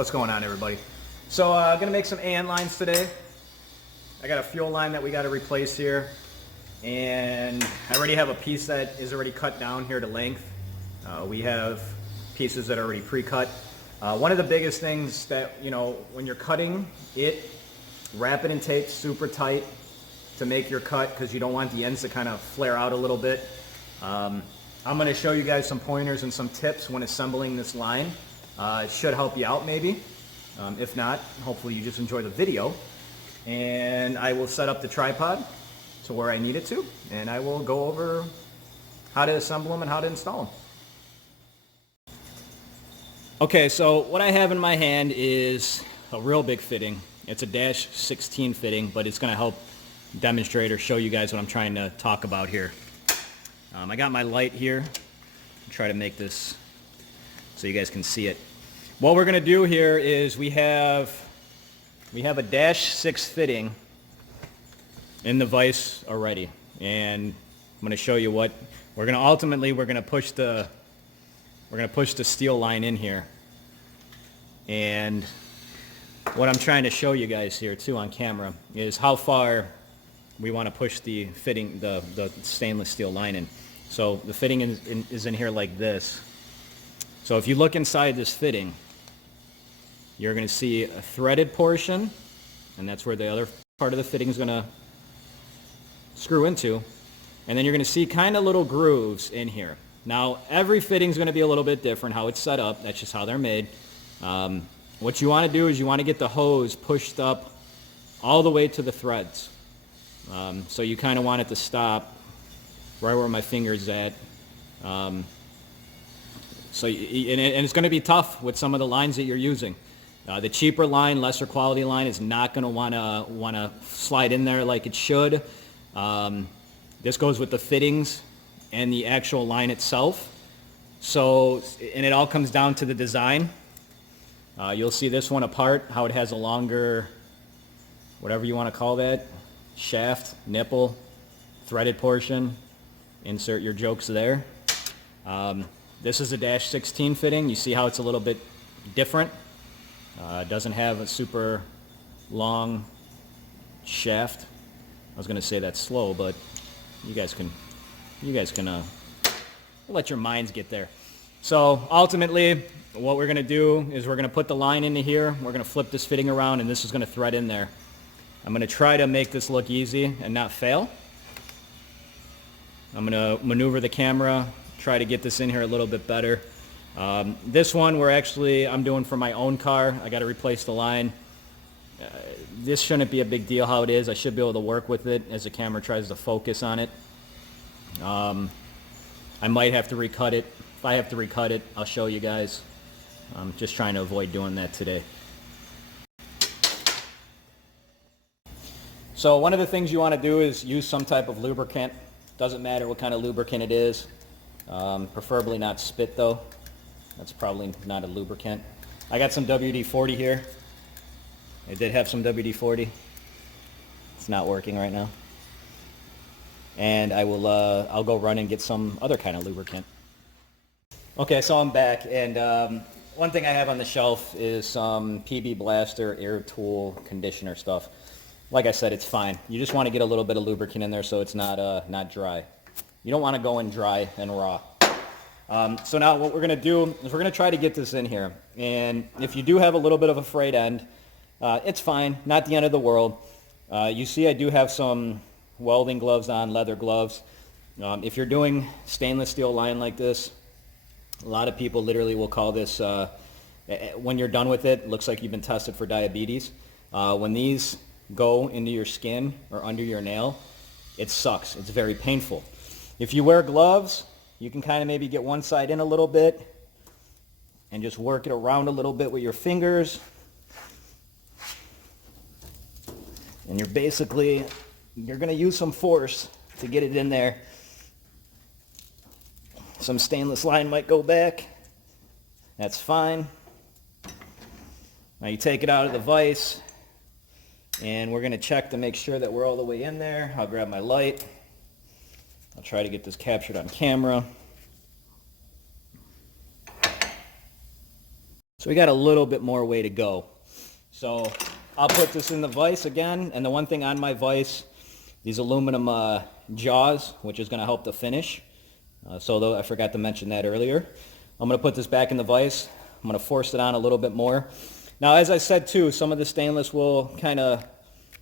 What's going on, everybody? So gonna make some AN lines today. I got a fuel line that we got to replace here, and I already have a piece that is already cut down here to length. We have pieces that are already pre-cut. One of the biggest things that, when you're cutting it, wrap it in tape super tight to make your cut, because you don't want the ends to kind of flare out a little bit. I'm going to show you guys some pointers and some tips when assembling this line. It should help you out maybe. If not, hopefully you just enjoy the video. And I will set up the tripod to where I need it to, and I will go over how to assemble them and how to install them. Okay, so what I have in my hand is a real big fitting. It's a dash 16 fitting, but it's going to help demonstrate or show you guys what I'm trying to talk about here. I got my light here. I'll try to make this so you guys can see it. What we're going to do here is we have a dash 6 fitting in the vise already, and I'm going to show you what we're going to ultimately push the steel line in here. And what I'm trying to show you guys here too on camera is how far we want to push the fitting, the stainless steel line in. So the fitting is in here like this. So if you look inside this fitting, you're going to see a threaded portion, and that's where the other part of the fitting is going to screw into. And then you're going to see kind of little grooves in here. Now, every fitting is going to be a little bit different, how it's set up. That's just how they're made. What you want to do is you want to get the hose pushed up all the way to the threads. So you kind of want it to stop right where my finger's at. And it's going to be tough with some of the lines that you're using. The cheaper line, lesser quality line is not going to want to slide in there like it should. This goes with the fittings and the actual line itself. So, and it all comes down to the design. You'll see this one apart, how it has a longer, whatever you want to call that, shaft, nipple, threaded portion. Insert your jokes there. This is a dash 16 fitting. You see how it's a little bit different. It doesn't have a super long shaft. I was going to say that's slow, but you guys can let your minds get there. So ultimately, what we're going to do is we're going to put the line into here. We're going to flip this fitting around, and this is going to thread in there. I'm going to try to make this look easy and not fail. I'm going to maneuver the camera, try to get this in here a little bit better. This one I'm doing for my own car. I got to replace the line. This shouldn't be a big deal how it is. I should be able to work with it as the camera tries to focus on it. I might have to recut it. If I have to recut it, I'll show you guys. I'm just trying to avoid doing that today. So one of the things you want to do is use some type of lubricant. Doesn't matter what kind of lubricant it is. Preferably not spit though. That's probably not a lubricant. I got some WD-40 here. I did have some WD-40. It's not working right now. And I'll go run and get some other kind of lubricant. Okay, so I'm back, and one thing I have on the shelf is some PB Blaster air tool conditioner stuff. Like I said, it's fine. You just want to get a little bit of lubricant in there so it's not dry. You don't want to go in dry and raw. So now what we're going to do is we're going to try to get this in here. And if you do have a little bit of a frayed end, it's fine. Not the end of the world. You see I do have some welding gloves on, leather gloves. If you're doing stainless steel line like this, a lot of people literally will call this, when you're done with it, looks like you've been tested for diabetes. When these go into your skin or under your nail, it sucks. It's very painful. If you wear gloves, you can kind of maybe get one side in a little bit and just work it around a little bit with your fingers. And you're going to use some force to get it in there. Some stainless line might go back. That's fine. Now you take it out of the vise, and we're going to check to make sure that we're all the way in there. I'll grab my light. I'll try to get this captured on camera. So we got a little bit more way to go. So I'll put this in the vise again, and the one thing on my vise, these aluminum jaws, which is going to help the finish. So I forgot to mention that earlier. I'm going to put this back in the vise. I'm going to force it on a little bit more. Now, as I said too, some of the stainless will kind of,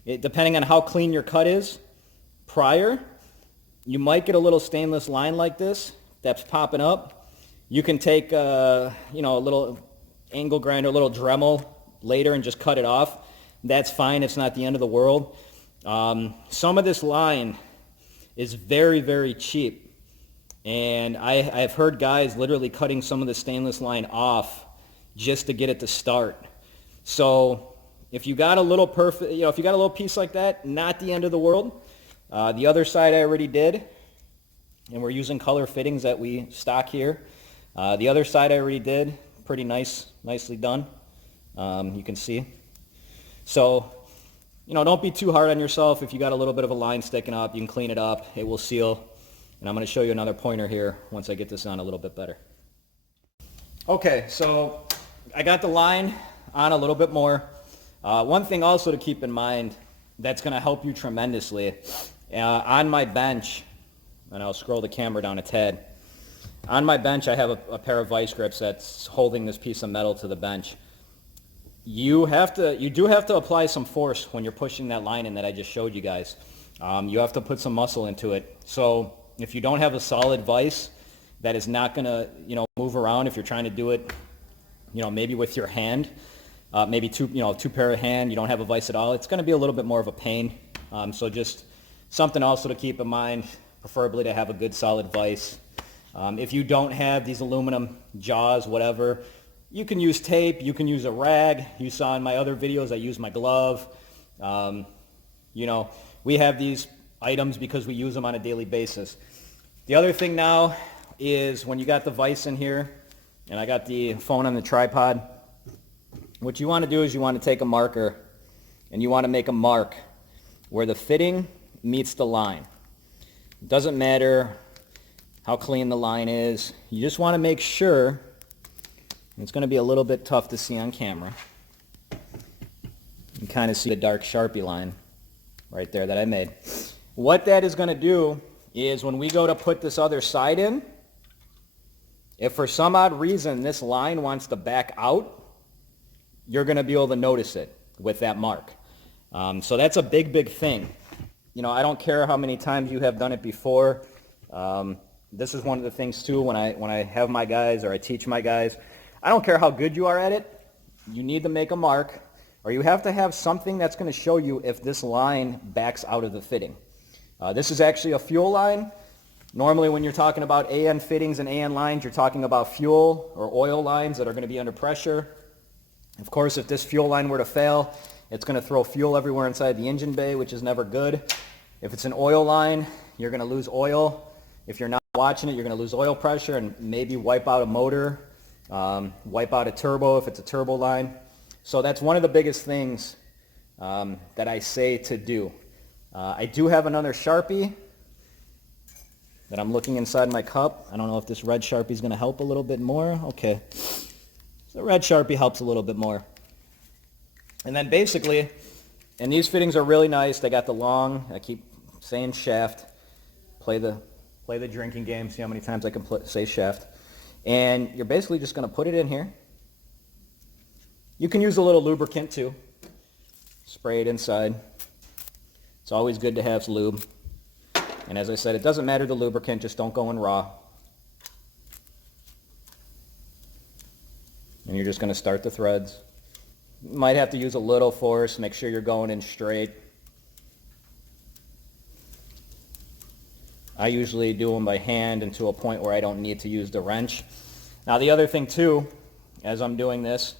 depending on how clean your cut is prior, you might get a little stainless line like this that's popping up. You can take a little angle grinder, a little Dremel later and just cut it off. That's fine. It's not the end of the world. Some of this line is very, very cheap. And I've heard guys literally cutting some of the stainless line off just to get it to start. So if you got a little if you got a little piece like that, not the end of the world. The other side I already did, and we're using color fittings that we stock here. The other side I already did, pretty nicely done. You can see. So, don't be too hard on yourself. If you got a little bit of a line sticking up, you can clean it up. It will seal. And I'm going to show you another pointer here once I get this on a little bit better. Okay, so I got the line on a little bit more. One thing also to keep in mind that's going to help you tremendously, on my bench, and I'll scroll the camera down a tad. On my bench, I have a pair of vice grips that's holding this piece of metal to the bench. You do have to apply some force when you're pushing that line in that I just showed you guys. You have to put some muscle into it. So if you don't have a solid vise that is not going to, move around, if you're trying to do it, maybe with your hand, maybe two pair of hand, you don't have a vise at all, it's going to be a little bit more of a pain. So just something also to keep in mind, preferably to have a good solid vise. If you don't have these aluminum jaws, whatever, you can use tape, you can use a rag. You saw in my other videos I use my glove. We have these items because we use them on a daily basis. The other thing now is when you got the vise in here, and I got the phone on the tripod, what you want to do is you want to take a marker and you want to make a mark where the fitting meets the line. It doesn't matter how clean the line is. You just want to make sure, and it's going to be a little bit tough to see on camera. You can kind of see the dark Sharpie line right there that I made. What that is going to do is when we go to put this other side in, if for some odd reason this line wants to back out, you're going to be able to notice it with that mark. So that's a big thing. I don't care how many times you have done it before. This is one of the things too when I have my guys or I teach my guys. I don't care how good you are at it. You need to make a mark, or you have to have something that's going to show you if this line backs out of the fitting. This is actually a fuel line. Normally when you're talking about AN fittings and AN lines, you're talking about fuel or oil lines that are going to be under pressure. Of course, if this fuel line were to fail, it's going to throw fuel everywhere inside the engine bay, which is never good. If it's an oil line, you're going to lose oil. If you're not watching it, you're going to lose oil pressure and maybe wipe out a motor, wipe out a turbo if it's a turbo line. So that's one of the biggest things that I say to do. I do have another Sharpie that I'm looking inside my cup. I don't know if this red Sharpie is going to help a little bit more. Okay. So the red Sharpie helps a little bit more. And then basically, and these fittings are really nice. They got the long, I keep saying shaft. Play the drinking game, see how many times I can say shaft. And you're basically just going to put it in here. You can use a little lubricant too. Spray it inside. It's always good to have lube. And as I said, it doesn't matter the lubricant, just don't go in raw. And you're just going to start the threads. You might have to use a little force, make sure you're going in straight. I usually do them by hand and to a point where I don't need to use the wrench. Now the other thing too, as I'm doing this,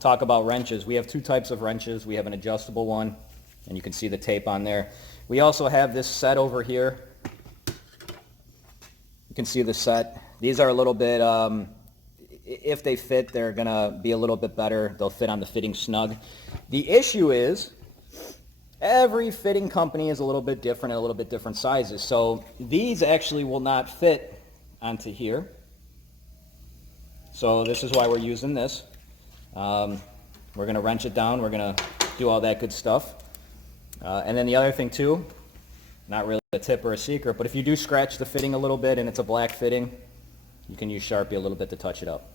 talk about wrenches. We have two types of wrenches. We have an adjustable one, and you can see the tape on there. We also have this set over here. You can see the set. These are a little bit, if they fit, they're going to be a little bit better. They'll fit on the fitting snug. The issue is every fitting company is a little bit different and a little bit different sizes. So these actually will not fit onto here. So this is why we're using this. We're going to wrench it down. We're going to do all that good stuff. And then the other thing too, not really a tip or a secret, but if you do scratch the fitting a little bit and it's a black fitting, you can use Sharpie a little bit to touch it up.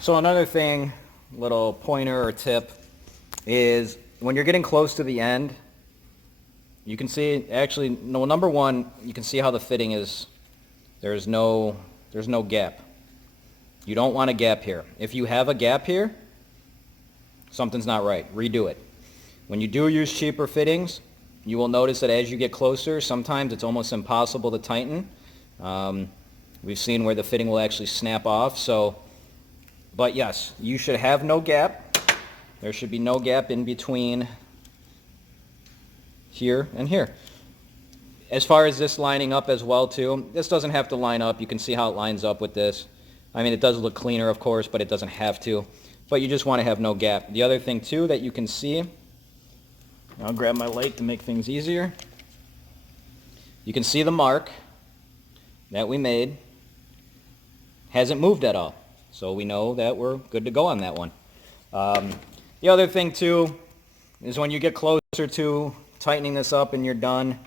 So another thing, little pointer or tip, is when you're getting close to the end, you can see, actually, no, number one, you can see how the fitting is, there's no gap. You don't want a gap here. If you have a gap here, something's not right. Redo it. When you do use cheaper fittings, you will notice that as you get closer, sometimes it's almost impossible to tighten. We've seen where the fitting will actually snap off, but yes, you should have no gap. There should be no gap in between here and here. As far as this lining up as well too, this doesn't have to line up. You can see how it lines up with this. I mean, it does look cleaner, of course, but it doesn't have to. But you just want to have no gap. The other thing too that you can see, I'll grab my light to make things easier. You can see the mark that we made hasn't moved at all. So we know that we're good to go on that one. The other thing too is when you get closer to tightening this up and you're done,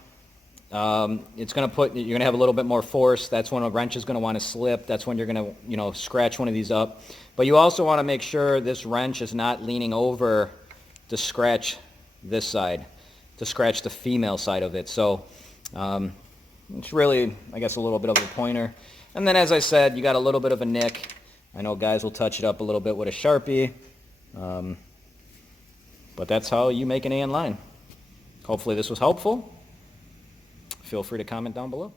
you're going to have a little bit more force. That's when a wrench is going to want to slip. That's when you're going to, scratch one of these up. But you also want to make sure this wrench is not leaning over to scratch this side, to scratch the female side of it. So it's really, I guess, a little bit of a pointer. And then, as I said, you got a little bit of a nick. I know guys will touch it up a little bit with a Sharpie, but that's how you make an A in line. Hopefully this was helpful. Feel free to comment down below.